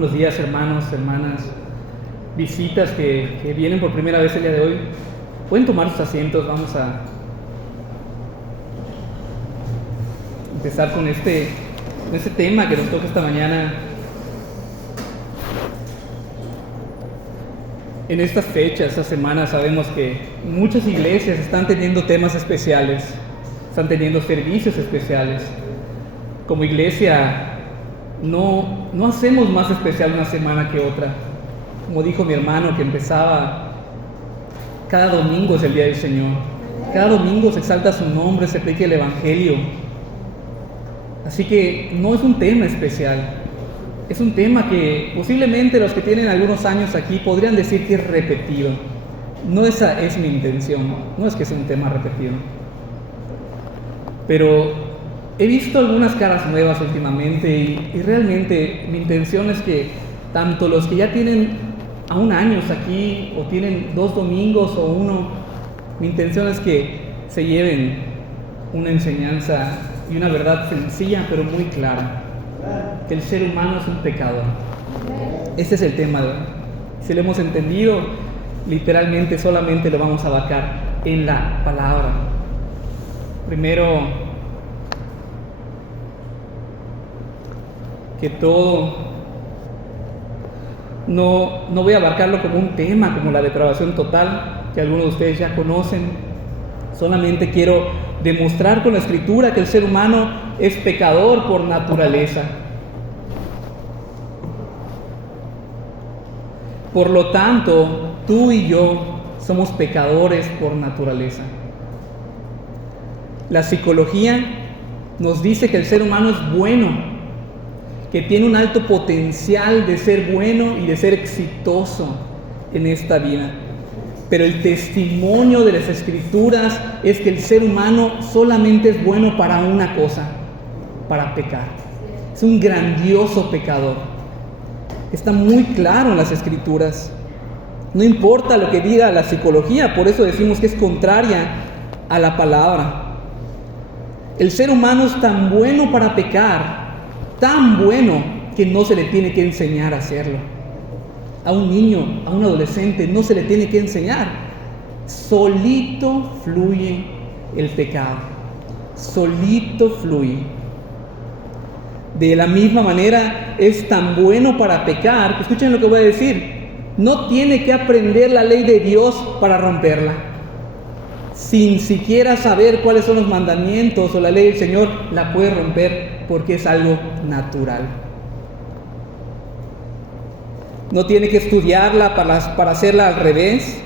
Buenos días, hermanos, hermanas, visitas que vienen por primera vez el día de hoy. Pueden tomar sus asientos, vamos a empezar con este tema que nos toca esta mañana. En estas fechas, esta semana, sabemos que muchas iglesias están teniendo temas especiales, están teniendo servicios especiales. Como iglesia, no hacemos más especial una semana que otra. Como dijo mi hermano que empezaba, cada domingo es el día del Señor. Cada domingo se exalta su nombre, se predica el Evangelio. Así que no es un tema especial. Es un tema que posiblemente los que tienen algunos años aquí podrían decir que es repetido. No esa es mi intención, no es que sea un tema repetido. Pero he visto algunas caras nuevas últimamente y realmente mi intención es que tanto los que ya tienen aún años aquí o tienen 2 domingos o uno, mi intención es que se lleven una enseñanza y una verdad sencilla pero muy clara, que el ser humano es un pecador. Este es el tema de hoy. Si lo hemos entendido, literalmente solamente lo vamos a abarcar en la palabra. Primero que todo, no voy a abarcarlo como un tema, como la depravación total, que algunos de ustedes ya conocen. Solamente quiero demostrar con la Escritura que el ser humano es pecador por naturaleza. Por lo tanto, tú y yo somos pecadores por naturaleza. La psicología nos dice que el ser humano es bueno, que tiene un alto potencial de ser bueno y de ser exitoso en esta vida. Pero el testimonio de las Escrituras es que el ser humano solamente es bueno para una cosa, para pecar. Es un grandioso pecador. Está muy claro en las Escrituras. No importa lo que diga la psicología, por eso decimos que es contraria a la palabra. El ser humano es tan bueno para pecar, tan bueno que no se le tiene que enseñar a hacerlo. A un niño, a un adolescente, no se le tiene que enseñar. Solito fluye el pecado. Solito fluye. De la misma manera, es tan bueno para pecar, que escuchen lo que voy a decir, no tiene que aprender la ley de Dios para romperla. Sin siquiera saber cuáles son los mandamientos o la ley del Señor, la puede romper porque es algo natural. No tiene que estudiarla para hacerla al revés,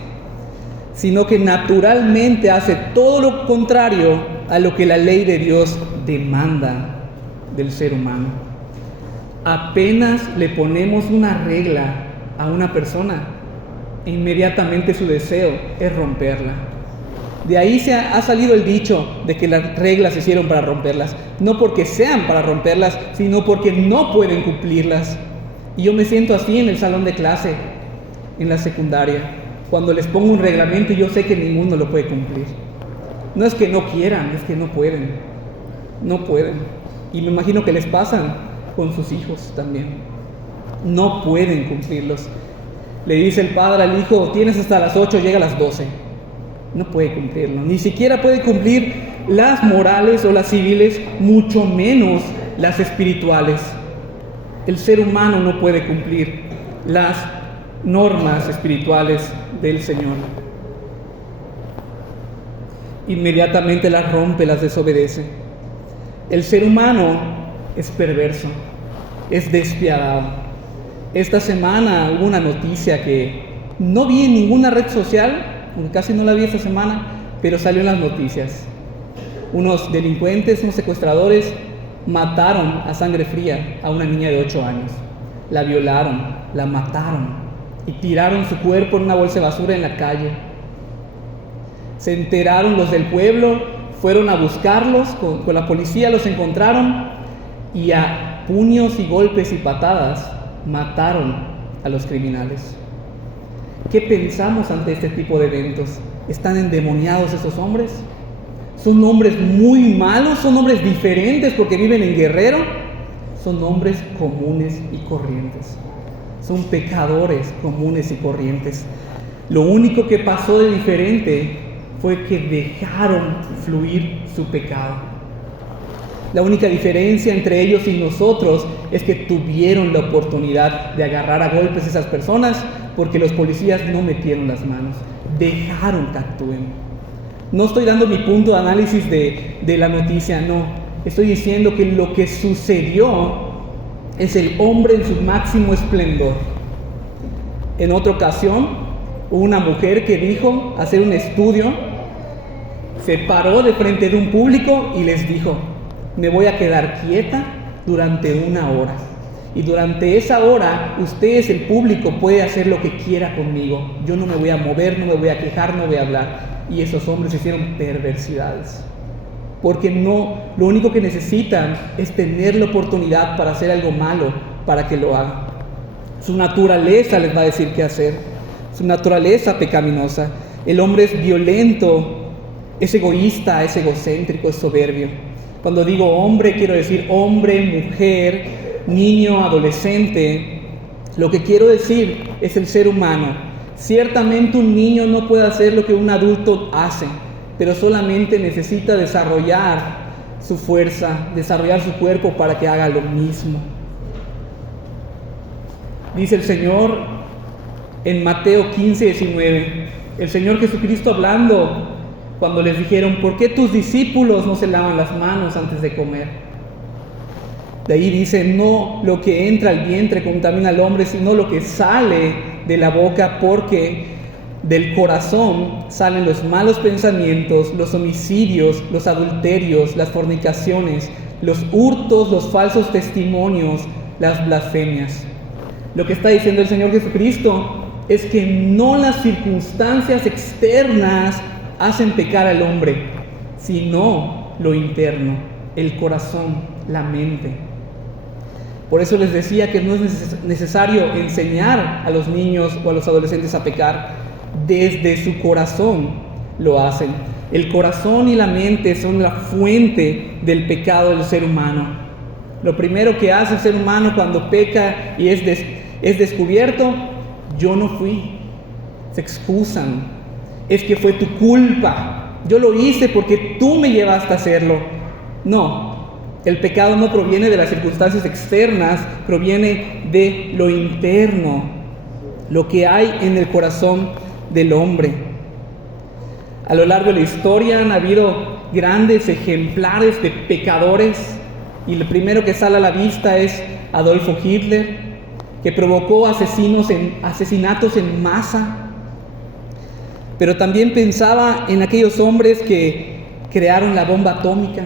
sino que naturalmente hace todo lo contrario a lo que la ley de Dios demanda del ser humano. Apenas le ponemos una regla a una persona, inmediatamente su deseo es romperla. De ahí ha salido el dicho de que las reglas se hicieron para romperlas. No porque sean para romperlas, sino porque no pueden cumplirlas. Y yo me siento así en el salón de clase, en la secundaria. Cuando les pongo un reglamento, yo sé que ninguno lo puede cumplir. No es que no quieran, es que no pueden. No pueden. Y me imagino que les pasan con sus hijos también. No pueden cumplirlos. Le dice el padre al hijo, tienes hasta las 8, llega a las 12. No puede cumplirlo, ni siquiera puede cumplir las morales o las civiles, mucho menos las espirituales. El ser humano no puede cumplir las normas espirituales del Señor. Inmediatamente las rompe, las desobedece. El ser humano es perverso, es despiadado. Esta semana hubo una noticia que no vi en ninguna red social, casi no la vi esta semana, pero salió en las noticias. Unos delincuentes, unos secuestradores, mataron a sangre fría a una niña de 8 años. La violaron, la mataron y tiraron su cuerpo en una bolsa de basura en la calle. Se enteraron los del pueblo, fueron a buscarlos, con la policía los encontraron y a puños y golpes y patadas mataron a los criminales. ¿Qué pensamos ante este tipo de eventos? ¿Están endemoniados esos hombres? ¿Son hombres muy malos? ¿Son hombres diferentes porque viven en Guerrero? Son hombres comunes y corrientes. son pecadores comunes y corrientes. Lo único que pasó de diferente fue que dejaron fluir su pecado. La única diferencia entre ellos y nosotros es que tuvieron la oportunidad de agarrar a golpes a esas personas porque los policías no metieron las manos, dejaron que actúen. No estoy dando mi punto de análisis de la noticia, no. Estoy diciendo que lo que sucedió es el hombre en su máximo esplendor. En otra ocasión, hubo una mujer que dijo hacer un estudio, se paró de frente de un público y les dijo: me voy a quedar quieta durante 1 hora. Y durante esa hora, ustedes, el público, puede hacer lo que quiera conmigo. Yo no me voy a mover, no me voy a quejar, no voy a hablar. Y esos hombres hicieron perversidades. Porque lo único que necesitan es tener la oportunidad para hacer algo malo, para que lo hagan. Su naturaleza les va a decir qué hacer. Su naturaleza pecaminosa. El hombre es violento, es egoísta, es egocéntrico, es soberbio. Cuando digo hombre, quiero decir hombre, mujer, niño, adolescente. Lo que quiero decir es el ser humano. Ciertamente un niño no puede hacer lo que un adulto hace, pero solamente necesita desarrollar su fuerza, desarrollar su cuerpo para que haga lo mismo. Dice el Señor en Mateo 15:19, el Señor Jesucristo hablando cuando les dijeron: ¿por qué tus discípulos no se lavan las manos antes de comer? De ahí dice: no lo que entra al vientre contamina al hombre, sino lo que sale de la boca, porque del corazón salen los malos pensamientos, los homicidios, los adulterios, las fornicaciones, los hurtos, los falsos testimonios, las blasfemias. Lo que está diciendo el Señor Jesucristo es que no las circunstancias externas hacen pecar al hombre, sino lo interno, el corazón, la mente. Por eso les decía que no es necesario enseñar a los niños o a los adolescentes a pecar. Desde su corazón lo hacen. El corazón y la mente son la fuente del pecado del ser humano. Lo primero que hace el ser humano cuando peca y es descubierto: yo no fui. Se excusan. Es que fue tu culpa. Yo lo hice porque tú me llevaste a hacerlo. No. El pecado no proviene de las circunstancias externas, proviene de lo interno, lo que hay en el corazón del hombre. A lo largo de la historia han habido grandes ejemplares de pecadores, y el primero que sale a la vista es Adolfo Hitler, que provocó asesinatos en masa. Pero también pensaba en aquellos hombres que crearon la bomba atómica,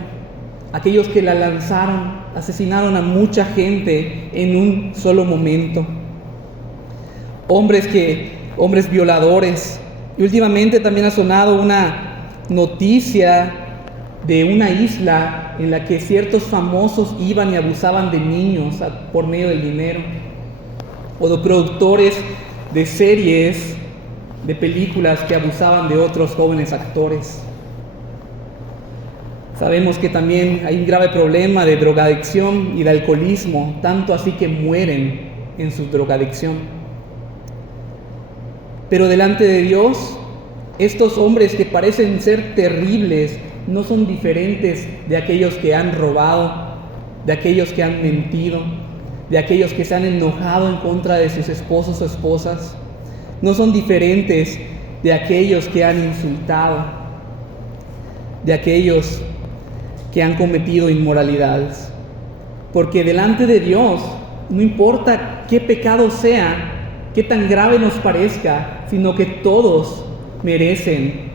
aquellos que la lanzaron, asesinaron a mucha gente en un solo momento. Hombres violadores. Y últimamente también ha sonado una noticia de una isla en la que ciertos famosos iban y abusaban de niños por medio del dinero, o de productores de series, de películas que abusaban de otros jóvenes actores. Sabemos que también hay un grave problema de drogadicción y de alcoholismo, tanto así que mueren en su drogadicción. Pero delante de Dios, estos hombres que parecen ser terribles no son diferentes de aquellos que han robado, de aquellos que han mentido, de aquellos que se han enojado en contra de sus esposos o esposas. No son diferentes de aquellos que han insultado, de aquellos que han cometido inmoralidades. Porque delante de Dios, no importa qué pecado sea, qué tan grave nos parezca, sino que todos merecen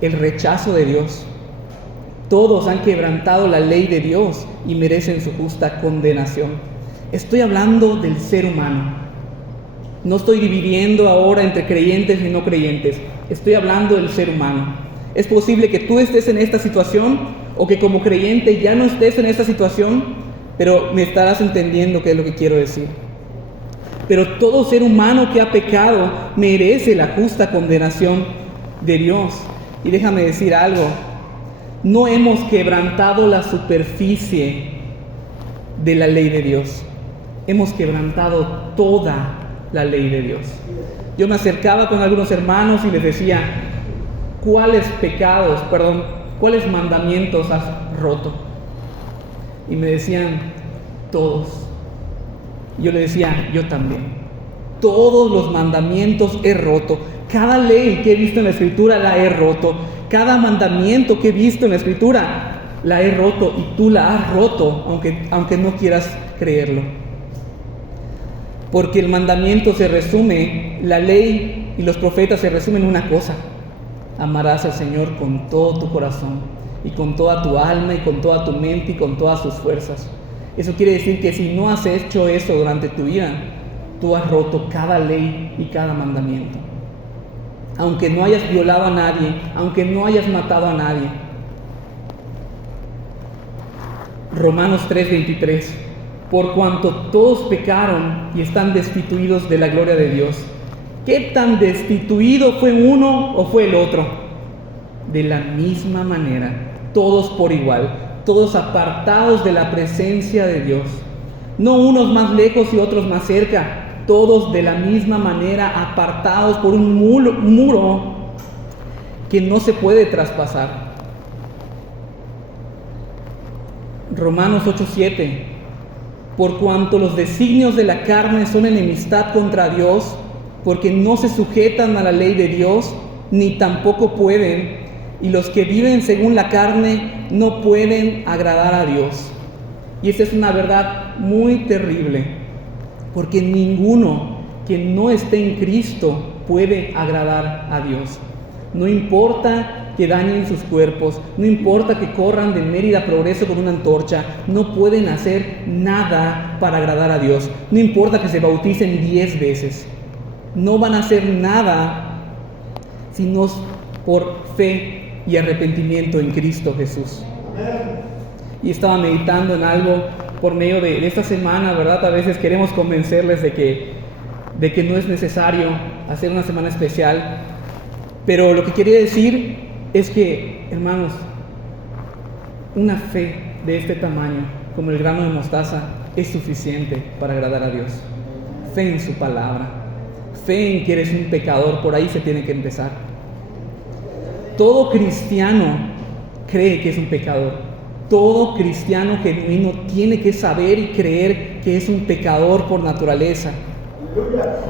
el rechazo de Dios. Todos han quebrantado la ley de Dios y merecen su justa condenación. Estoy hablando del ser humano. No estoy dividiendo ahora entre creyentes y no creyentes. Estoy hablando del ser humano. Es posible que tú estés en esta situación o que como creyente ya no estés en esta situación, pero me estarás entendiendo qué es lo que quiero decir. Pero todo ser humano que ha pecado merece la justa condenación de Dios. Y déjame decir algo: no hemos quebrantado la superficie de la ley de Dios. Hemos quebrantado toda la ley de Dios. Yo me acercaba con algunos hermanos y les decía, ¿cuáles mandamientos has roto? Y me decían, todos. Y yo le decía, yo también. Todos los mandamientos he roto. Cada ley que he visto en la Escritura la he roto. Cada mandamiento que he visto en la Escritura la he roto, y tú la has roto, aunque no quieras creerlo. Porque el mandamiento se resume, la ley y los profetas se resumen en una cosa: amarás al Señor con todo tu corazón, y con toda tu alma, y con toda tu mente, y con todas tus fuerzas. Eso quiere decir que si no has hecho eso durante tu vida, tú has roto cada ley y cada mandamiento. Aunque no hayas violado a nadie, aunque no hayas matado a nadie. Romanos 3:23, por cuanto todos pecaron y están destituidos de la gloria de Dios. ¿Qué tan destituido fue uno o fue el otro? De la misma manera, todos por igual, todos apartados de la presencia de Dios. No unos más lejos y otros más cerca, todos de la misma manera apartados por un muro que no se puede traspasar. Romanos 8:7, por cuanto los designios de la carne son enemistad contra Dios, porque no se sujetan a la ley de Dios, ni tampoco pueden, y los que viven según la carne no pueden agradar a Dios. Y esta es una verdad muy terrible, porque ninguno que no esté en Cristo puede agradar a Dios. No importa que dañen sus cuerpos, no importa que corran de Mérida a Progreso con una antorcha, no pueden hacer nada para agradar a Dios. No importa que se bauticen 10 veces, no van a hacer nada sino por fe y arrepentimiento en Cristo Jesús. Y estaba meditando en algo por medio de esta semana, ¿verdad? A veces queremos convencerles de que no es necesario hacer una semana especial, pero lo que quería decir es que, hermanos, una fe de este tamaño, como el grano de mostaza, es suficiente para agradar a Dios. Fe en su palabra, fe en que eres un pecador, por ahí se tiene que empezar. Todo cristiano cree que es un pecador. Todo cristiano genuino tiene que saber y creer que es un pecador por naturaleza.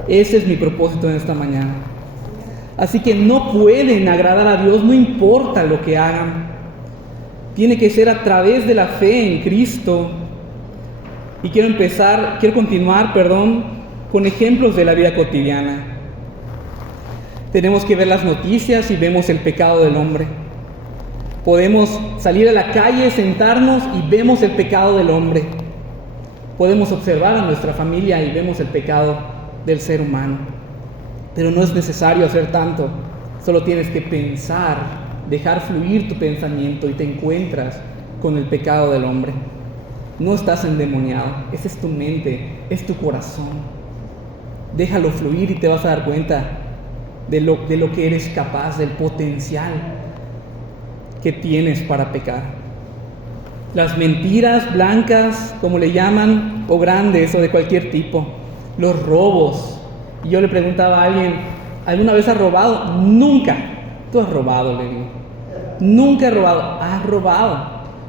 Ese es mi propósito en esta mañana. Así que no pueden agradar a Dios, no importa lo que hagan. Tiene que ser a través de la fe en Cristo. Y quiero continuar, con ejemplos de la vida cotidiana. Tenemos que ver las noticias y vemos el pecado del hombre. Podemos salir a la calle, sentarnos y vemos el pecado del hombre. Podemos observar a nuestra familia y vemos el pecado del ser humano. Pero no es necesario hacer tanto. Solo tienes que pensar, dejar fluir tu pensamiento y te encuentras con el pecado del hombre. No estás endemoniado, esa es tu mente, es tu corazón. Déjalo fluir y te vas a dar cuenta de lo que eres capaz, del potencial que tienes para pecar. Las mentiras blancas, como le llaman, o grandes, o de cualquier tipo. Los robos. Y yo le preguntaba a alguien, ¿alguna vez has robado? Nunca. Tú has robado, le digo. Nunca he robado. Has robado.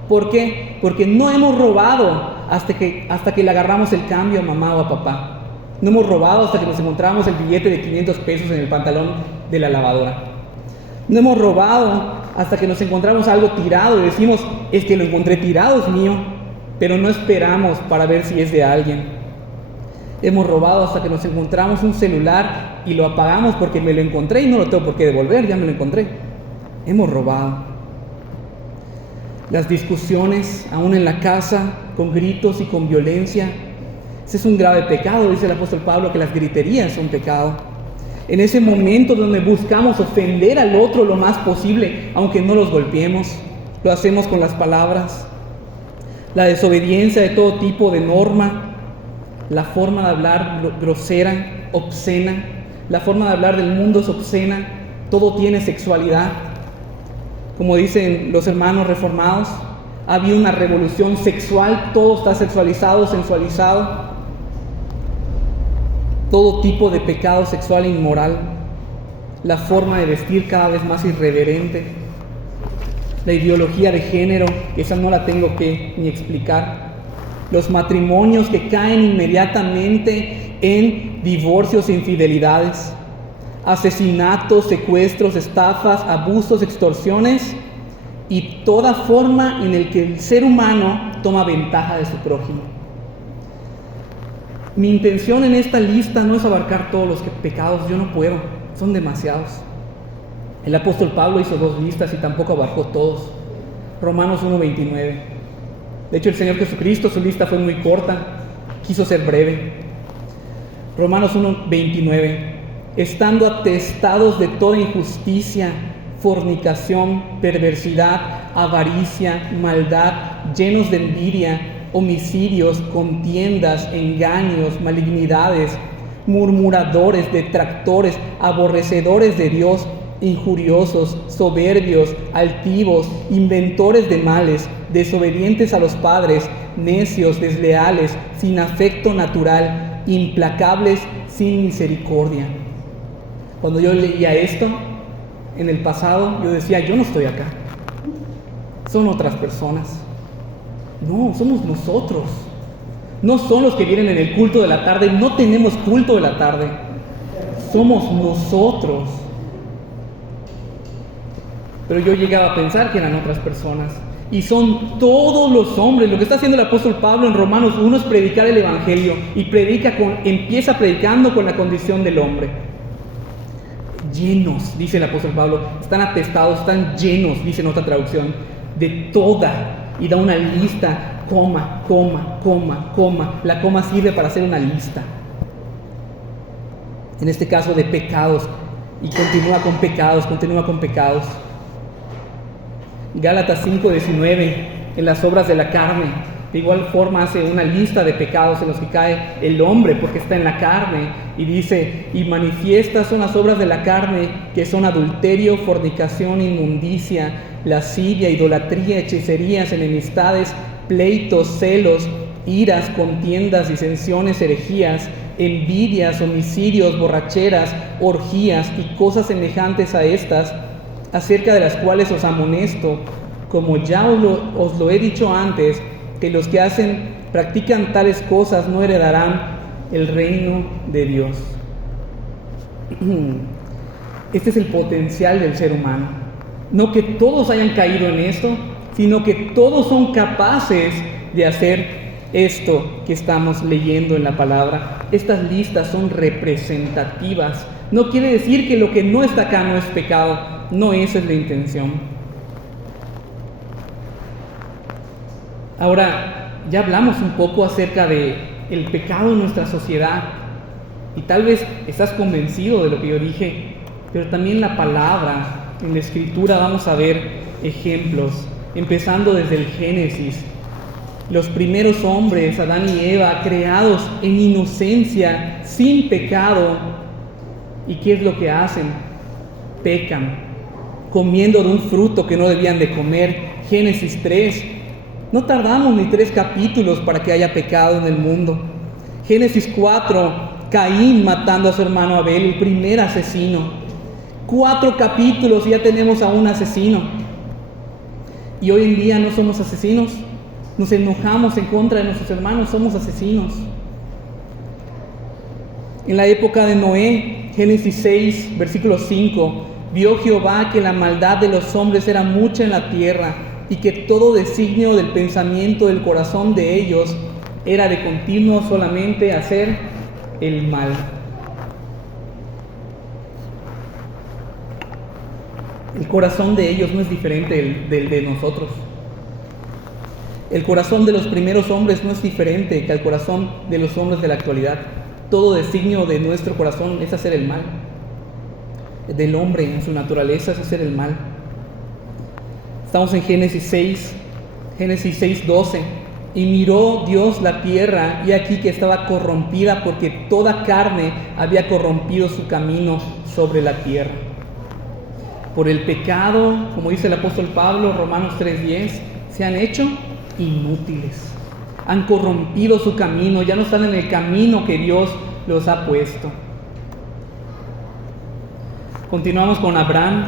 ¿Por qué? Porque no hemos robado hasta que le agarramos el cambio a mamá o a papá. No hemos robado hasta que nos encontramos el billete de 500 pesos en el pantalón de la lavadora. No hemos robado hasta que nos encontramos algo tirado y decimos, es que lo encontré tirado, es mío, pero no esperamos para ver si es de alguien. Hemos robado hasta que nos encontramos un celular y lo apagamos porque me lo encontré y no lo tengo por qué devolver, ya me lo encontré. Hemos robado. Las discusiones, aún en la casa, con gritos y con violencia, ese es un grave pecado, dice el apóstol Pablo, que las griterías son pecado. En ese momento donde buscamos ofender al otro lo más posible, aunque no los golpeemos, lo hacemos con las palabras. La desobediencia de todo tipo de norma, la forma de hablar grosera, obscena, la forma de hablar del mundo es obscena, todo tiene sexualidad. Como dicen los hermanos reformados, ha habido una revolución sexual, todo está sexualizado, sensualizado. todo tipo de pecado sexual e inmoral, la forma de vestir cada vez más irreverente, la ideología de género, que esa no la tengo que ni explicar, los matrimonios que caen inmediatamente en divorcios e infidelidades, asesinatos, secuestros, estafas, abusos, extorsiones y toda forma en la que el ser humano toma ventaja de su prójimo. Mi intención en esta lista no es abarcar todos los pecados, yo no puedo, son demasiados. El apóstol Pablo hizo 2 listas y tampoco abarcó todos. Romanos 1:29. De hecho, el Señor Jesucristo, su lista fue muy corta, quiso ser breve. Romanos 1:29. Estando atestados de toda injusticia, fornicación, perversidad, avaricia, maldad, llenos de envidia, homicidios, contiendas, engaños, malignidades, murmuradores, detractores, aborrecedores de Dios, injuriosos, soberbios, altivos, inventores de males, desobedientes a los padres, necios, desleales, sin afecto natural, implacables, sin misericordia. Cuando yo leía esto en el pasado, yo decía, yo no estoy acá, son otras personas. No, somos nosotros. No son los que vienen en el culto de la tarde, no tenemos culto de la tarde, somos nosotros. Pero yo llegaba a pensar que eran otras personas. Y son todos los hombres. Lo que está haciendo el apóstol Pablo en Romanos 1 es predicar el Evangelio. Y empieza predicando con la condición del hombre. Llenos, dice el apóstol Pablo. Están atestados, están llenos, dice en otra traducción, de toda. Y da una lista, coma, coma, coma, coma. La coma sirve para hacer una lista. En este caso de pecados. Y continúa con pecados, continúa con pecados. Gálatas 5:19, en las obras de la carne, de igual forma hace una lista de pecados en los que cae el hombre porque está en la carne, y dice, y manifiestas son las obras de la carne, que son adulterio, fornicación, inmundicia, lascivia, idolatría, hechicerías, enemistades, pleitos, celos, iras, contiendas, disensiones, herejías, envidias, homicidios, borracheras, orgías y cosas semejantes a estas, acerca de las cuales os amonesto, como ya os lo he dicho antes, que los que practican tales cosas no heredarán el reino de Dios. Este es el potencial del ser humano. No que todos hayan caído en esto, sino que todos son capaces de hacer esto que estamos leyendo en la palabra. Estas listas son representativas. No quiere decir que lo que no está acá no es pecado. No, esa es la intención. Ahora, ya hablamos un poco acerca de el pecado en nuestra sociedad y tal vez estás convencido de lo que yo dije, pero también la palabra, en la Escritura vamos a ver ejemplos, empezando desde el Génesis. Los primeros hombres, Adán y Eva, creados en inocencia, sin pecado, ¿y qué es lo que hacen? Pecan, comiendo de un fruto que no debían de comer. Génesis 3. No tardamos ni 3 capítulos para que haya pecado en el mundo. Génesis 4. Caín matando a su hermano Abel, el primer asesino. 4 capítulos y ya tenemos a un asesino. Y hoy en día no somos asesinos. Nos enojamos en contra de nuestros hermanos, somos asesinos. En la época de Noé, Génesis 6, versículo 5, vio Jehová que la maldad de los hombres era mucha en la tierra, y que todo designio del pensamiento del corazón de ellos era de continuo solamente hacer el mal. El corazón de ellos no es diferente del de nosotros. El corazón de los primeros hombres no es diferente que el corazón de los hombres de la actualidad. Todo designio de nuestro corazón es hacer el mal. Del hombre en su naturaleza es hacer el mal. Estamos en Génesis 6, Génesis 6:12. Y miró Dios la tierra, y aquí que estaba corrompida, porque toda carne había corrompido su camino sobre la tierra. Por el pecado, como dice el apóstol Pablo, Romanos 3:10, se han hecho inútiles. Han corrompido su camino, ya no están en el camino que Dios los ha puesto. Continuamos con Abraham.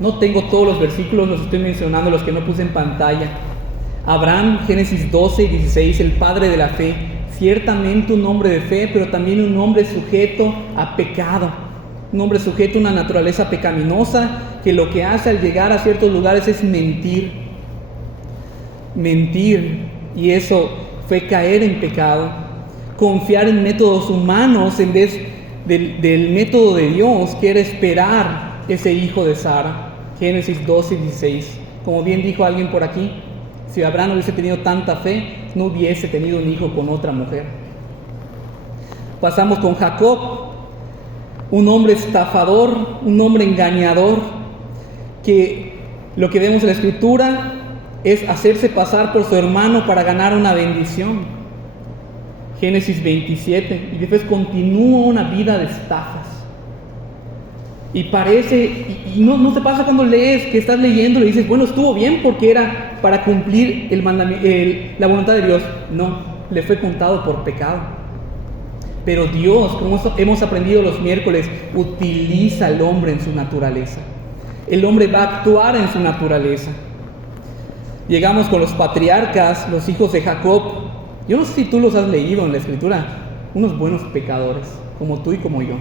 No tengo todos los versículos, los estoy mencionando, los que no puse en pantalla. Abraham, Génesis 12 y 16, el padre de la fe. Ciertamente un hombre de fe, pero también un hombre sujeto a pecado. Un hombre sujeto a una naturaleza pecaminosa, que lo que hace al llegar a ciertos lugares es mentir. Mentir, y eso fue caer en pecado. Confiar en métodos humanos en vez del método de Dios, que era esperar ese hijo de Sara. Génesis 12 y 16. Como bien dijo alguien por aquí, si Abraham no hubiese tenido tanta fe, no hubiese tenido un hijo con otra mujer. Pasamos con Jacob, un hombre estafador, un hombre engañador, que lo que vemos en la Escritura es hacerse pasar por su hermano para ganar una bendición. Génesis 27, y después continúa una vida de estafas. Y parece, y no te pasa cuando lees, que estás leyendo y dices, bueno, estuvo bien porque era para cumplir la voluntad de Dios. No, le fue contado por pecado. Pero Dios, como hemos aprendido los miércoles, utiliza al hombre en su naturaleza. El hombre va a actuar en su naturaleza. Llegamos con los patriarcas, los hijos de Jacob. Yo no sé si tú los has leído en la Escritura, unos buenos pecadores, como tú y como yo.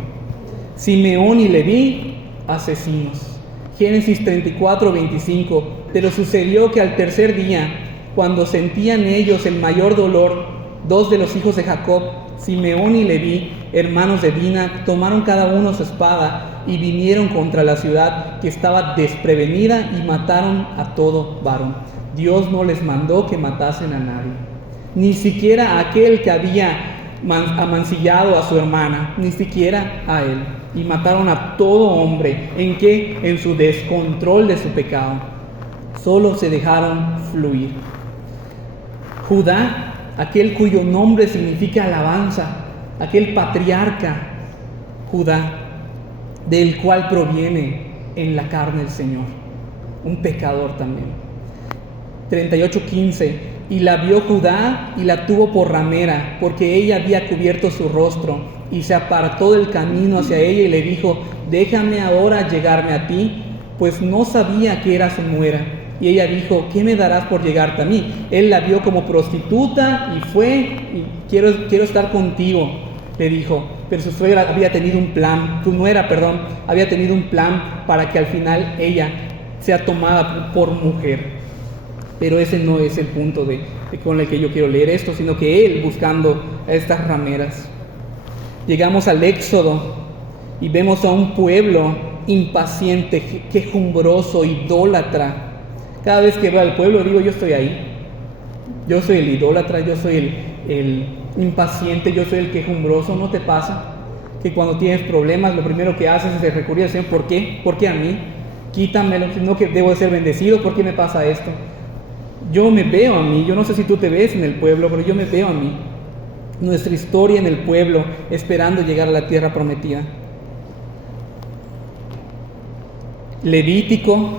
Simeón y Leví, asesinos. Génesis 34, 25. Pero sucedió que al tercer día, cuando sentían ellos el mayor dolor, dos de los hijos de Jacob, Simeón y Leví, hermanos de Dina, tomaron cada uno su espada y vinieron contra la ciudad que estaba desprevenida y mataron a todo varón. Dios no les mandó que matasen a nadie, ni siquiera a aquel que había amancillado a su hermana, ni siquiera a él. Y mataron a todo hombre. ¿En qué? En su descontrol de su pecado. Solo se dejaron fluir. Judá, aquel cuyo nombre significa alabanza, aquel patriarca, Judá, del cual proviene en la carne el Señor, un pecador también. 38:15. Y la vio Judá y la tuvo por ramera, porque ella había cubierto su rostro, y se apartó del camino hacia ella y le dijo: déjame ahora llegarme a ti, pues no sabía que era su nuera. Y ella dijo: ¿qué me darás por llegarte a mí? Él la vio como prostituta y fue, y quiero estar contigo, le dijo. Pero su suegra había tenido un plan, su nuera, había tenido un plan para que al final ella sea tomada por mujer. Pero ese no es el punto con el que yo quiero leer esto, sino que él buscando a estas rameras. Llegamos al Éxodo y vemos a un pueblo impaciente, quejumbroso, idólatra. Cada vez que veo al pueblo digo, yo estoy ahí. Yo soy el idólatra, yo soy el impaciente, yo soy el quejumbroso. ¿No te pasa que cuando tienes problemas lo primero que haces es recurrir al Señor? ¿Por qué? ¿Por qué a mí? Quítamelo, no, que debo de ser bendecido. ¿Por qué me pasa esto? Yo me veo a mí, yo no sé si tú te ves en el pueblo, pero yo me veo a mí. Nuestra historia en el pueblo, esperando llegar a la tierra prometida. Levítico,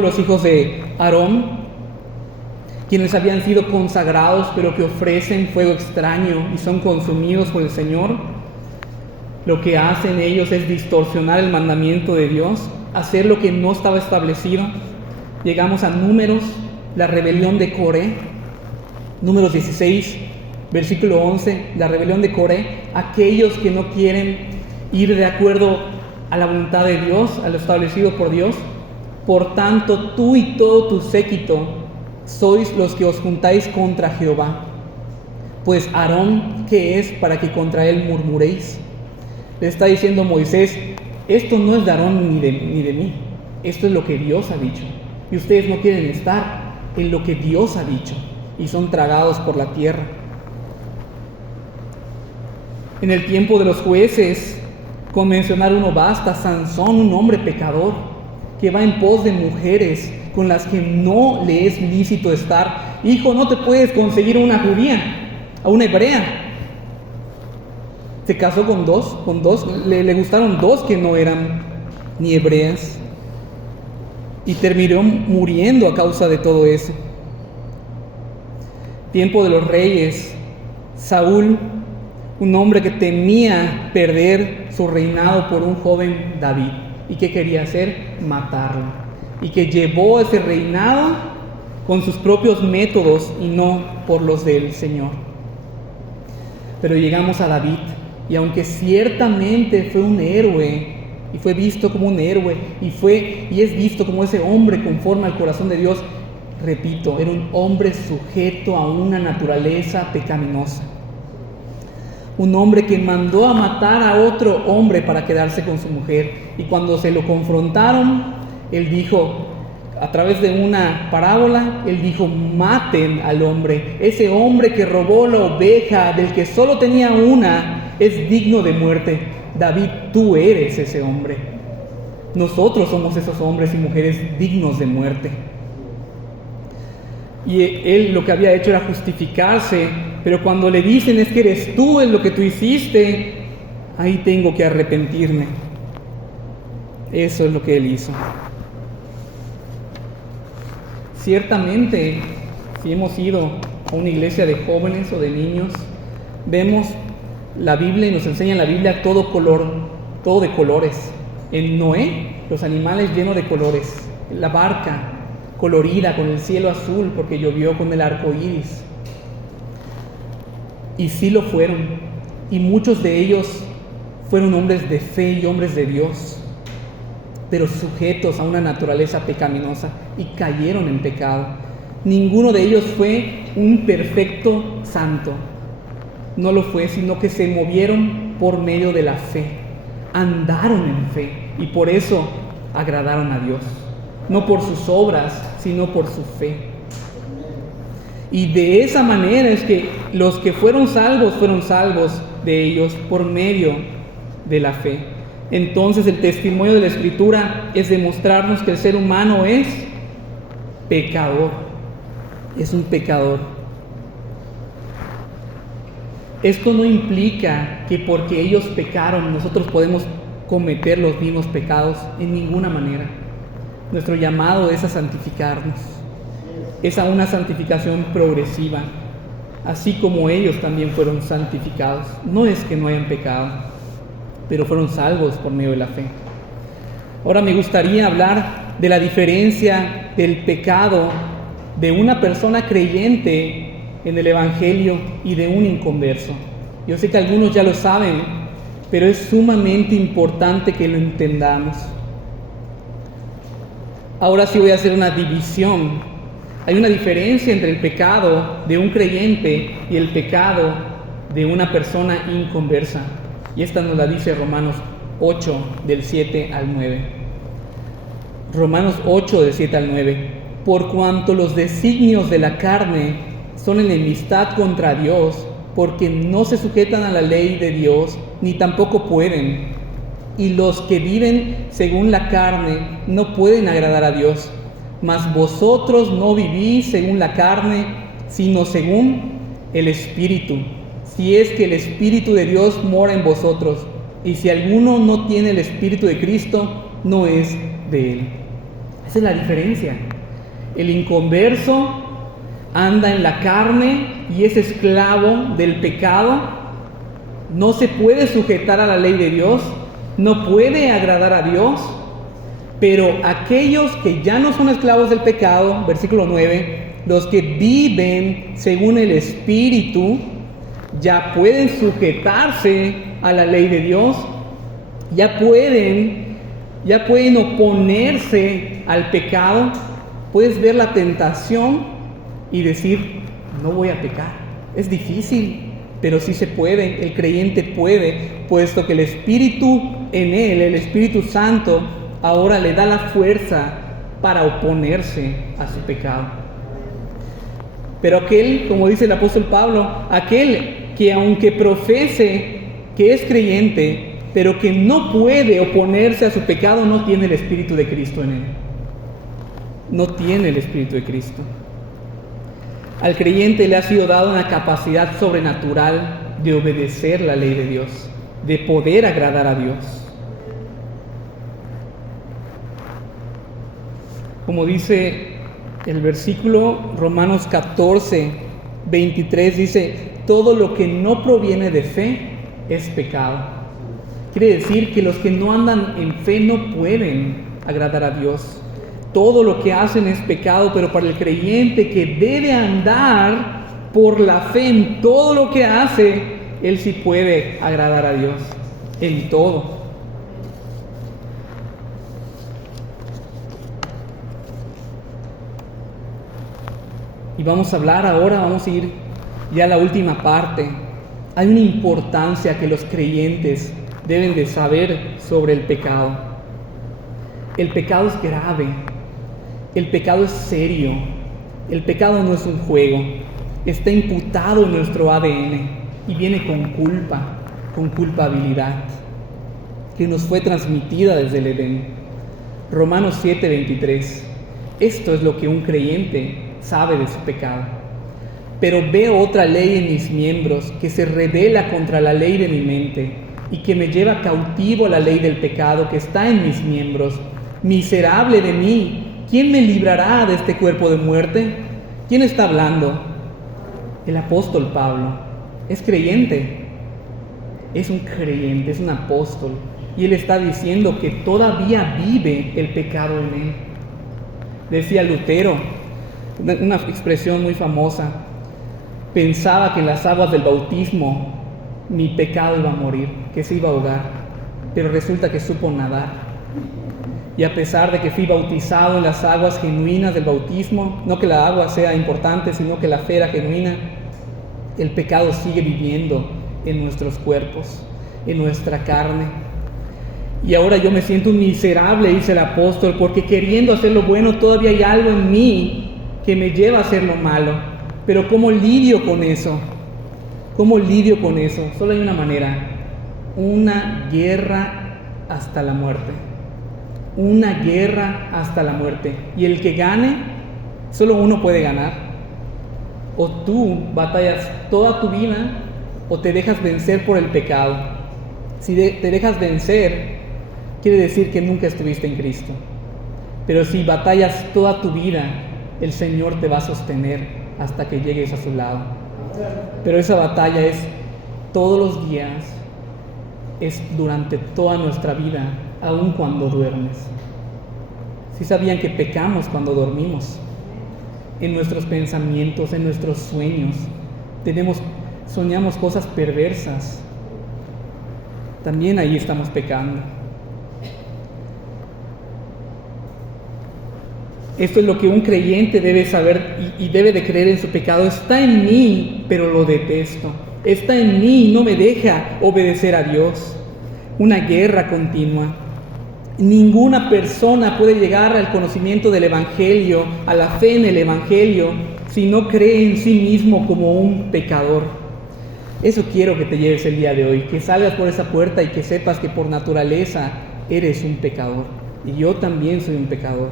los hijos de Aarón, quienes habían sido consagrados, pero que ofrecen fuego extraño y son consumidos por el Señor. Lo que hacen ellos es distorsionar el mandamiento de Dios, hacer lo que no estaba establecido. Llegamos a Números, la rebelión de Coré. Números 16, versículo 11, la rebelión de Coré. Aquellos que no quieren ir de acuerdo a la voluntad de Dios, a lo establecido por Dios. Por tanto, tú y todo tu séquito sois los que os juntáis contra Jehová. Pues Aarón, ¿qué es para que contra él murmuréis? Le está diciendo Moisés, esto no es de Aarón ni de mí, esto es lo que Dios ha dicho. Y ustedes no quieren estar en lo que Dios ha dicho y son tragados por la tierra. En el tiempo de los jueces, con mencionar uno basta, Sansón, un hombre pecador que va en pos de mujeres con las que no le es lícito estar. Hijo, no te puedes conseguir una judía, a una hebrea. Se casó con dos, le gustaron dos que no eran ni hebreas. Y terminó muriendo a causa de todo eso. Tiempo de los reyes. Saúl, un hombre que temía perder su reinado por un joven David. ¿Y qué quería hacer? Matarlo. Y que llevó ese reinado con sus propios métodos y no por los del Señor. Pero llegamos a David, y aunque ciertamente fue un héroe, y fue visto como un héroe, y es visto como ese hombre conforme al corazón de Dios, repito, era un hombre sujeto a una naturaleza pecaminosa. Un hombre que mandó a matar a otro hombre para quedarse con su mujer. Y cuando se lo confrontaron, él dijo, a través de una parábola, él dijo: maten al hombre. Ese hombre que robó la oveja del que solo tenía una es digno de muerte. David, tú eres ese hombre. Nosotros somos esos hombres y mujeres dignos de muerte. Y él lo que había hecho era justificarse, pero cuando le dicen es que eres tú, es lo que tú hiciste, ahí tengo que arrepentirme. Eso es lo que él hizo. Ciertamente, si hemos ido a una iglesia de jóvenes o de niños, vemos la Biblia y nos enseña la Biblia todo color, todo de colores. En Noé, los animales llenos de colores. La barca colorida con el cielo azul porque llovió con el arco iris. Y sí lo fueron. Y muchos de ellos fueron hombres de fe y hombres de Dios, pero sujetos a una naturaleza pecaminosa y cayeron en pecado. Ninguno de ellos fue un perfecto santo. No lo fue, sino que se movieron por medio de la fe. Andaron en fe y por eso agradaron a Dios. No por sus obras, sino por su fe. Y de esa manera es que los que fueron salvos de ellos por medio de la fe. Entonces el testimonio de la Escritura es demostrarnos que el ser humano es pecador, es un pecador. Esto no implica que porque ellos pecaron nosotros podemos cometer los mismos pecados en ninguna manera. Nuestro llamado es a santificarnos, es a una santificación progresiva, así como ellos también fueron santificados. No es que no hayan pecado, pero fueron salvos por medio de la fe. Ahora me gustaría hablar de la diferencia del pecado de una persona creyente en el Evangelio y de un inconverso. Yo sé que algunos ya lo saben, pero es sumamente importante que lo entendamos. Ahora sí voy a hacer una división. Hay una diferencia entre el pecado de un creyente y el pecado de una persona inconversa. Y esta nos la dice Romanos 8, del 7 al 9. Romanos 8, del 7 al 9. Por cuanto los designios de la carne son enemistad contra Dios, porque no se sujetan a la ley de Dios, ni tampoco pueden. Y los que viven según la carne no pueden agradar a Dios. Mas vosotros no vivís según la carne, sino según el Espíritu. Si es que el Espíritu de Dios mora en vosotros. Y si alguno no tiene el Espíritu de Cristo, no es de Él. Esa es la diferencia. El inconverso anda en la carne y es esclavo del pecado. No se puede sujetar a la ley de Dios. No puede agradar a Dios. Pero aquellos que ya no son esclavos del pecado, versículo 9, los que viven según el Espíritu, ya pueden sujetarse a la ley de Dios, ya pueden oponerse al pecado. Puedes ver la tentación y decir, no voy a pecar. Es difícil, pero sí se puede. El creyente puede, puesto que el Espíritu en él, el Espíritu Santo, ahora le da la fuerza para oponerse a su pecado. Pero aquel, como dice el apóstol Pablo, aquel que aunque profese que es creyente, pero que no puede oponerse a su pecado, no tiene el Espíritu de Cristo en él. No tiene el Espíritu de Cristo. Al creyente le ha sido dada una capacidad sobrenatural de obedecer la ley de Dios, de poder agradar a Dios. Como dice el versículo Romanos 14, 23, dice, todo lo que no proviene de fe es pecado. Quiere decir que los que no andan en fe no pueden agradar a Dios. Todo lo que hacen es pecado, pero para el creyente que debe andar por la fe en todo lo que hace, él sí puede agradar a Dios en todo. Y vamos a hablar ahora, vamos a ir ya a la última parte. Hay una importancia que los creyentes deben de saber sobre el pecado. El pecado es grave, el pecado es serio, el pecado no es un juego, está imputado en nuestro ADN y viene con culpa, con culpabilidad, que nos fue transmitida desde el Edén. Romanos 7:23. Esto es lo que un creyente sabe de su pecado. Pero veo otra ley en mis miembros que se rebela contra la ley de mi mente y que me lleva cautivo a la ley del pecado que está en mis miembros. Miserable de mí, ¿quién me librará de este cuerpo de muerte? ¿Quién está hablando? El apóstol Pablo. Es creyente. Es un creyente, es un apóstol. Y él está diciendo que todavía vive el pecado en él. Decía Lutero, una expresión muy famosa: pensaba que en las aguas del bautismo mi pecado iba a morir, que se iba a ahogar, pero resulta que supo nadar. Y a pesar de que fui bautizado en las aguas genuinas del bautismo, no que la agua sea importante, sino que la fe era genuina, el pecado sigue viviendo en nuestros cuerpos, en nuestra carne. Y ahora yo me siento un miserable, dice el apóstol, porque queriendo hacer lo bueno todavía hay algo en mí que me lleva a hacer lo malo. Pero ¿cómo lidio con eso? ¿Cómo lidio con eso? Solo hay una manera: una guerra hasta la muerte. Una guerra hasta la muerte. Y el que gane, solo uno puede ganar. O tú batallas toda tu vida, o te dejas vencer por el pecado. Si te dejas vencer, quiere decir que nunca estuviste en Cristo. Pero si batallas toda tu vida, el Señor te va a sostener hasta que llegues a su lado. Pero esa batalla es todos los días, es durante toda nuestra vida, aun cuando duermes. ¿Sí sabían que pecamos cuando dormimos? En nuestros pensamientos, en nuestros sueños, soñamos cosas perversas. También ahí estamos pecando. Esto es lo que un creyente debe saber y debe de creer en su pecado. Está en mí, pero lo detesto. Está en mí y no me deja obedecer a Dios. Una guerra continua. Ninguna persona puede llegar al conocimiento del Evangelio, a la fe en el Evangelio, si no cree en sí mismo como un pecador. Eso quiero que te lleves el día de hoy, que salgas por esa puerta y que sepas que por naturaleza eres un pecador. Y yo también soy un pecador.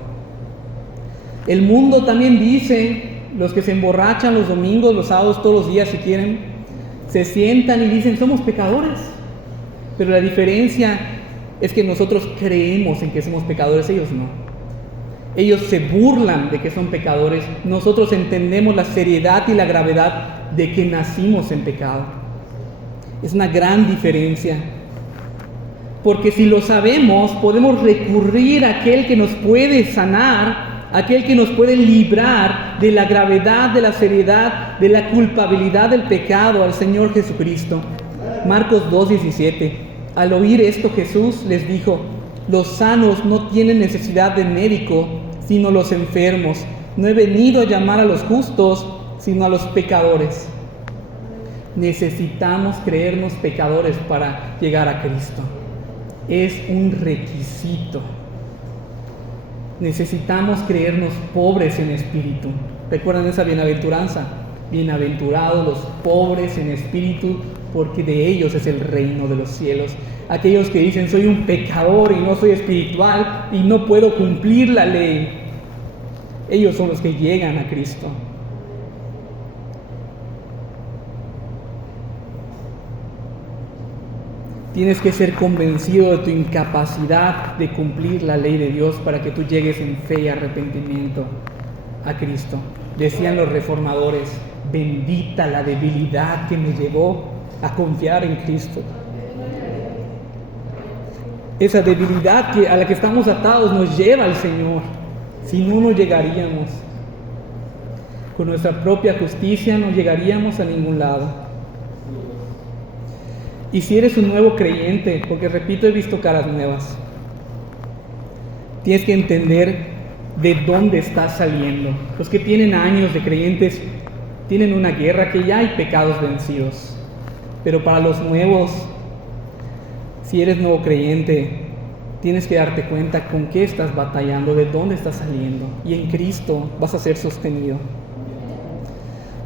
El mundo también dice, los que se emborrachan los domingos, los sábados, todos los días si quieren, se sientan y dicen, somos pecadores. Pero la diferencia es que nosotros creemos en que somos pecadores, ellos no. Ellos se burlan de que son pecadores, nosotros entendemos la seriedad y la gravedad de que nacimos en pecado. Es una gran diferencia. Porque si lo sabemos, podemos recurrir a aquel que nos puede sanar, aquel que nos puede librar de la gravedad, de la seriedad, de la culpabilidad del pecado, al Señor Jesucristo. Marcos 2:17. Al oír esto, Jesús les dijo: los sanos no tienen necesidad de médico, sino los enfermos. No he venido a llamar a los justos, sino a los pecadores. Necesitamos creernos pecadores para llegar a Cristo. Es un requisito. Necesitamos creernos pobres en espíritu. ¿Recuerdan esa bienaventuranza? Bienaventurados los pobres en espíritu, porque de ellos es el reino de los cielos. Aquellos que dicen, soy un pecador y no soy espiritual y no puedo cumplir la ley, ellos son los que llegan a Cristo. Tienes que ser convencido de tu incapacidad de cumplir la ley de Dios para que tú llegues en fe y arrepentimiento a Cristo. Decían los reformadores, bendita la debilidad que me llevó a confiar en Cristo. Esa debilidad a la que estamos atados nos lleva al Señor. Si no, no llegaríamos. Con nuestra propia justicia no llegaríamos a ningún lado. Y si eres un nuevo creyente, porque repito, he visto caras nuevas, tienes que entender de dónde estás saliendo. Los que tienen años de creyentes tienen una guerra que ya hay pecados vencidos. Pero para los nuevos, si eres nuevo creyente, tienes que darte cuenta con qué estás batallando, de dónde estás saliendo. Y en Cristo vas a ser sostenido.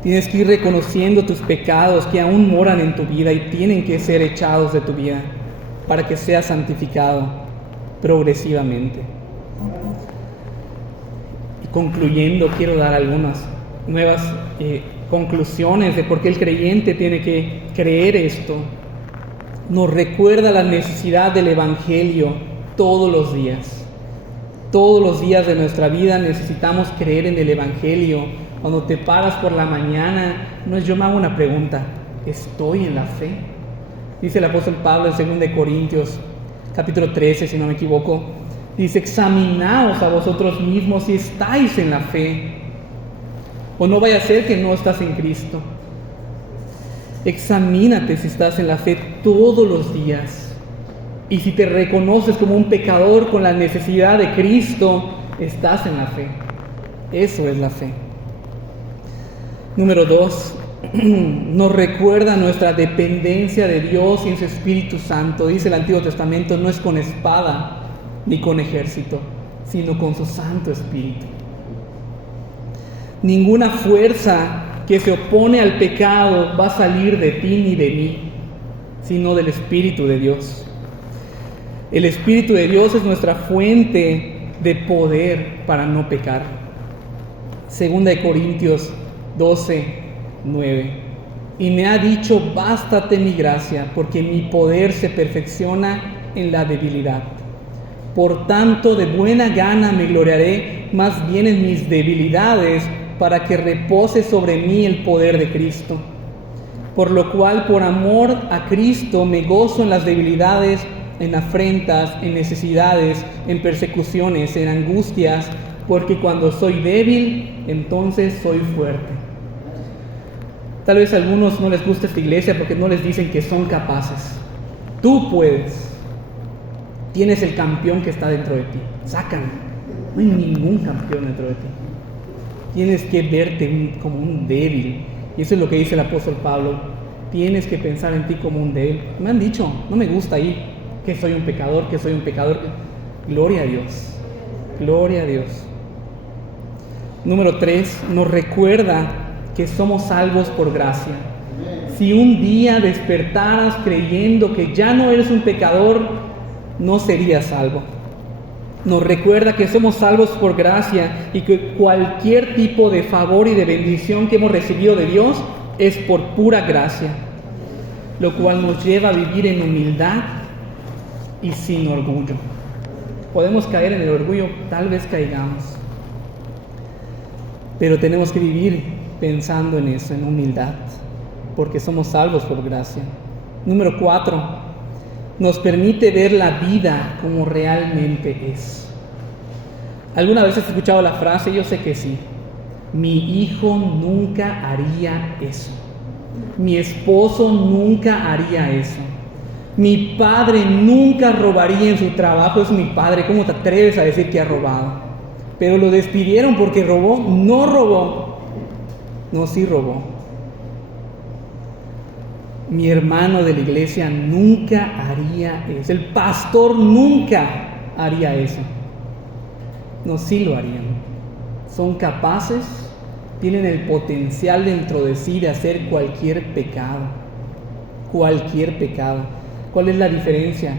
Tienes que ir reconociendo tus pecados que aún moran en tu vida y tienen que ser echados de tu vida para que seas santificado progresivamente. Y concluyendo, quiero dar algunas nuevas conclusiones de por qué el creyente tiene que creer esto. Nos recuerda la necesidad del Evangelio todos los días. Todos los días de nuestra vida necesitamos creer en el Evangelio. Cuando te paras por la mañana, no es yo me hago una pregunta, ¿estoy en la fe? Dice el apóstol Pablo en 2 Corintios, capítulo 13, si no me equivoco, dice, examinaos a vosotros mismos si estáis en la fe, o no vaya a ser que no estás en Cristo. Examínate si estás en la fe todos los días, y si te reconoces como un pecador con la necesidad de Cristo, estás en la fe. Eso es la fe. Número 2, nos recuerda nuestra dependencia de Dios y en su Espíritu Santo. Dice el Antiguo Testamento, no es con espada ni con ejército, sino con su Santo Espíritu. Ninguna fuerza que se opone al pecado va a salir de ti ni de mí, sino del Espíritu de Dios. El Espíritu de Dios es nuestra fuente de poder para no pecar. 2 Corintios 12:9. Y me ha dicho, bástate mi gracia, porque mi poder se perfecciona en la debilidad. Por tanto, de buena gana me gloriaré más bien en mis debilidades, para que repose sobre mí el poder de Cristo. Por lo cual, por amor a Cristo, me gozo en las debilidades, en afrentas, en necesidades, en persecuciones, en angustias, porque cuando soy débil, entonces soy fuerte. Tal vez a algunos no les gusta esta iglesia porque no les dicen que son capaces. Tú puedes. Tienes el campeón que está dentro de ti. Sácalo. No hay ningún campeón dentro de ti. Tienes que verte como un débil. Y eso es lo que dice el apóstol Pablo. Tienes que pensar en ti como un débil. Me han dicho, no me gusta ahí, que soy un pecador, que soy un pecador. Gloria a Dios. Gloria a Dios. Número 3, nos recuerda que somos salvos por gracia. Si un día despertaras creyendo que ya no eres un pecador, no serías salvo. Nos recuerda que somos salvos por gracia y que cualquier tipo de favor y de bendición que hemos recibido de Dios es por pura gracia, lo cual nos lleva a vivir en humildad y sin orgullo. Podemos caer en el orgullo, tal vez caigamos, pero tenemos que vivir pensando en eso, en humildad, porque somos salvos por gracia. Número 4, nos permite ver la vida como realmente es. ¿Alguna vez has escuchado la frase? Yo sé que sí. Mi hijo nunca haría eso. Mi esposo nunca haría eso. Mi padre nunca robaría en su trabajo. Es mi padre. ¿Cómo te atreves a decir que ha robado? Pero lo despidieron porque robó. No robó. No, sí robó. Mi hermano de la iglesia nunca haría eso. El pastor nunca haría eso. No, sí lo harían. Son capaces, tienen el potencial dentro de sí de hacer cualquier pecado. Cualquier pecado. ¿Cuál es la diferencia?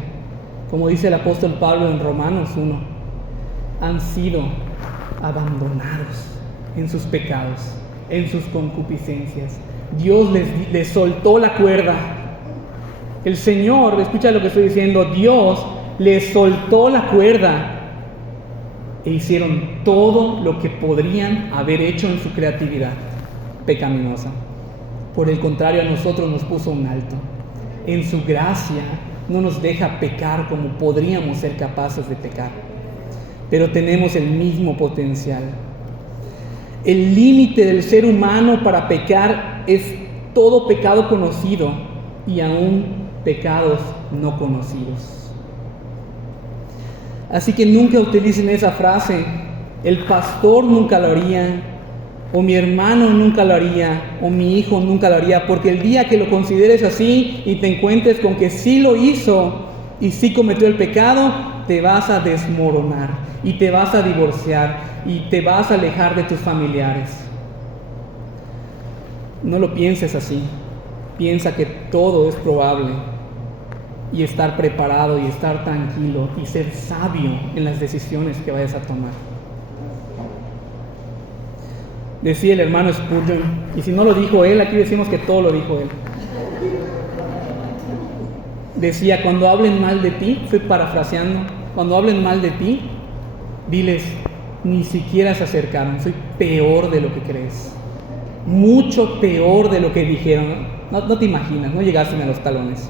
Como dice el apóstol Pablo en Romanos 1, han sido abandonados en sus pecados, en sus concupiscencias. Dios les soltó la cuerda. El Señor, escucha lo que estoy diciendo, Dios les soltó la cuerda e hicieron todo lo que podrían haber hecho en su creatividad pecaminosa. Por el contrario, a nosotros nos puso un alto. En su gracia no nos deja pecar como podríamos ser capaces de pecar, pero tenemos el mismo potencial. El límite del ser humano para pecar es todo pecado conocido y aún pecados no conocidos. Así que nunca utilicen esa frase, el pastor nunca lo haría, o mi hermano nunca lo haría, o mi hijo nunca lo haría, porque el día que lo consideres así y te encuentres con que sí lo hizo y sí cometió el pecado, te vas a desmoronar y te vas a divorciar y te vas a alejar de tus familiares. No lo pienses así. Piensa que todo es probable y estar preparado y estar tranquilo y ser sabio en las decisiones que vayas a tomar. Decía el hermano Spurgeon, y si no lo dijo él, aquí decimos que todo lo dijo él. Decía, cuando hablen mal de ti, estoy parafraseando, cuando hablen mal de ti, diles, ni siquiera se acercaron, soy peor de lo que crees. Mucho peor de lo que dijeron. No te imaginas, no llegaste a los talones.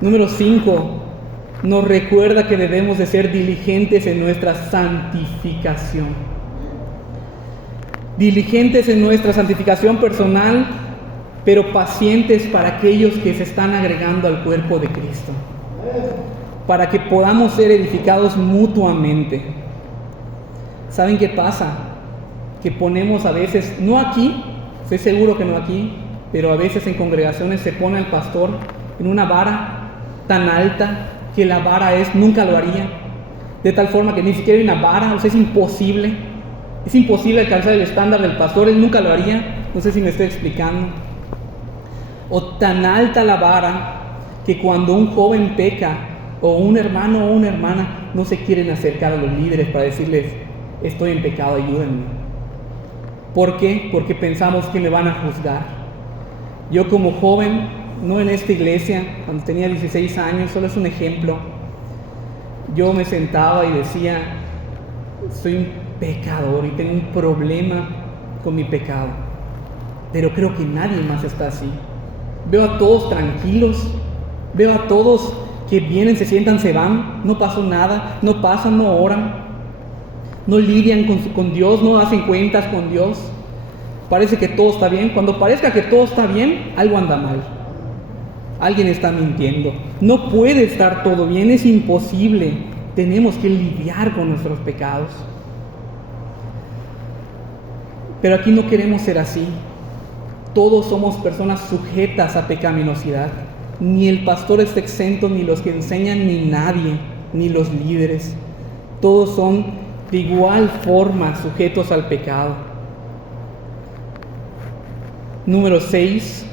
Número 5, nos recuerda que debemos de ser diligentes en nuestra santificación. Diligentes en nuestra santificación personal, pero pacientes para aquellos que se están agregando al cuerpo de Cristo, para que podamos ser edificados mutuamente. ¿Saben qué pasa? Que ponemos a veces, no aquí, estoy seguro que no aquí, pero a veces en congregaciones se pone al pastor en una vara tan alta que la vara nunca lo haría, de tal forma que ni siquiera hay una vara, o sea, es imposible alcanzar el estándar del pastor, él nunca lo haría, no sé si me estoy explicando. O tan alta la vara que cuando un joven peca, o un hermano o una hermana, no se quieren acercar a los líderes para decirles, estoy en pecado, ayúdenme. ¿Por qué? Porque pensamos que me van a juzgar. Yo como joven, no en esta iglesia, cuando tenía 16 años, solo es un ejemplo, yo me sentaba y decía, soy un pecador y tengo un problema con mi pecado, pero creo que nadie más está así. Veo a todos tranquilos, veo a todos que vienen, se sientan, se van, no pasó nada, no pasan, no oran, no lidian con Dios, no hacen cuentas con Dios. Parece que todo está bien. Cuando parezca que todo está bien, algo anda mal. Alguien está mintiendo. No puede estar todo bien, es imposible. Tenemos que lidiar con nuestros pecados. Pero aquí no queremos ser así. Todos somos personas sujetas a pecaminosidad. Ni el pastor está exento, ni los que enseñan, ni nadie, ni los líderes. Todos son de igual forma sujetos al pecado. Número 6,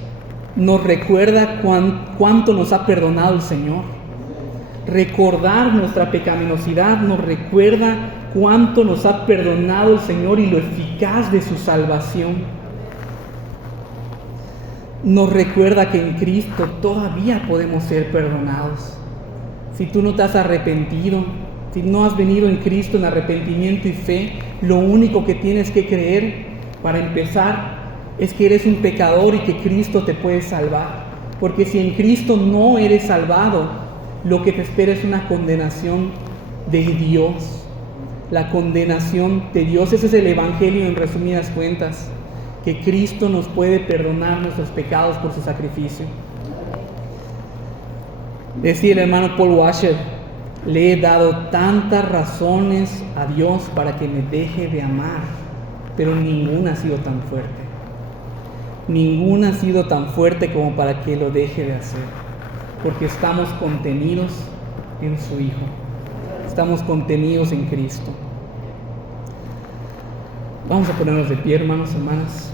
nos recuerda cuánto nos ha perdonado el Señor. Recordar nuestra pecaminosidad nos recuerda cuánto nos ha perdonado el Señor y lo eficaz de su salvación. Nos recuerda que en Cristo todavía podemos ser perdonados. Si tú no te has arrepentido, si no has venido en Cristo en arrepentimiento y fe, lo único que tienes que creer para empezar es que eres un pecador y que Cristo te puede salvar. Porque si en Cristo no eres salvado, lo que te espera es una condenación de Dios. La condenación de Dios, ese es el Evangelio en resumidas cuentas, que Cristo nos puede perdonar nuestros pecados por su sacrificio. Decía el hermano Paul Washer, le he dado tantas razones a Dios para que me deje de amar, pero ninguna ha sido tan fuerte. Ninguna ha sido tan fuerte como para que lo deje de hacer, porque estamos contenidos en su Hijo, estamos contenidos en Cristo. Vamos a ponernos de pie, hermanos, hermanas.